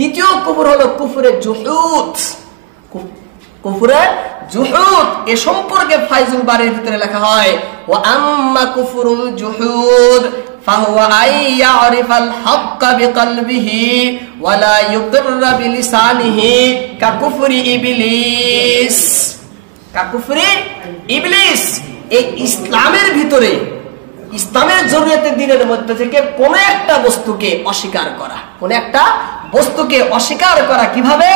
দ্বিতীয় কুফর হলো কুফরে জুহুদ। কুফরে জুহুদ এ সম্পর্কে ফায়জুল বারীর ভিতরে লেখা হয়, ওয়া আম্মা কুফরুল জুহুদ ফাহুয়া আইয়ারিফাল হক্কা বিকলবিহি ওয়া লা ইউকিররা বিলিসানিহি কাকুফরি ইবলিস। কাকুফরি ইবলিস, এই ইসলামের ভিতরে, ইসলামের জরুরিয়াতের দিনের মধ্যে থেকে কোন একটা বস্তুকে অস্বীকার করা, কোন একটা বস্তুকে অস্বীকার করা কিভাবে?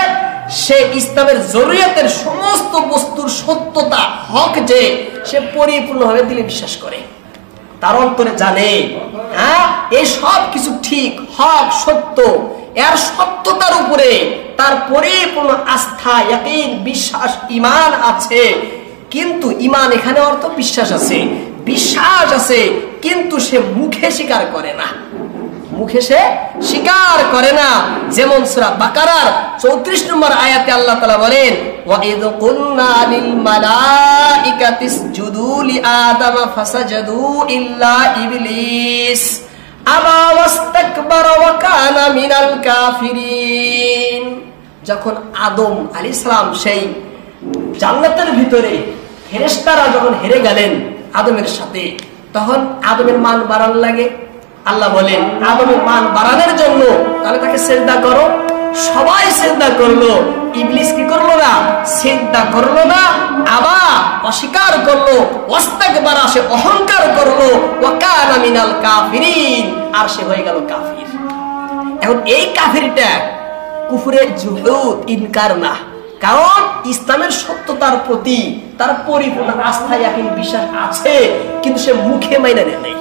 সে ইসলামের জরুরিয়াতের সমস্ত বস্তুর সত্যতা, হক যে সে পরিপূর্ণভাবে দিলে বিশ্বাস করে, তার অন্তরে জানে হ্যাঁ এই সব কিছু ঠিক, হক, সত্য, এর সত্যতার উপরে তার পরিপূর্ণ আস্থা, ইয়াকিন, বিশ্বাস, ঈমান আছে। কিন্তু ঈমান এখানে অর্থ বিশ্বাস আছে, বিশ্বাস আছে, কিন্তু সে মুখে স্বীকার করে না, মুখে সে স্বীকার করে না। যেমন সূরা বাকারার 34 নম্বর আয়াতে আল্লাহ তাআলা বলেন, ওয়া ইয কুলনা লিল মালাইকাতি ইসজুদু লি আদামা ফাসাজাদু ইল্লা ইবলিস আবা ওয়াস্তাকবারা ওয়া কানা মিনাল কাফিরিন। যখন আদম আলাইহিস সালাম সেই জান্নাতের ভিতরে ফেরেশতারা যখন হেরে গেলেন আদমের সাথে, তখন আদমের মান বাড়ানো লাগে। আল্লাহ বলেন আদমের মান বাড়ানোর জন্য তাহলে তাকে সিজদা করো। সবাই সিজদা করলো, ইবলিস কি করলো না? সিজদা করলো না, আবার অস্বীকার করলো, ওয়াস্তাকবারা, সে অহংকার করলো, ওয়া কানা মিনাল কাফিরিন, আর সে হয়ে গেল কাফির। এখন এই কাফিরটা কুফরে জুহুদ, ইনকার না, কারণ ইসলামের সত্যতার প্রতি তার পরিপূর্ণ আস্থা, ইয়াকিন, বিশ্বাস আছে, কিন্তু সে মুখে মাইনা নেয় নাই।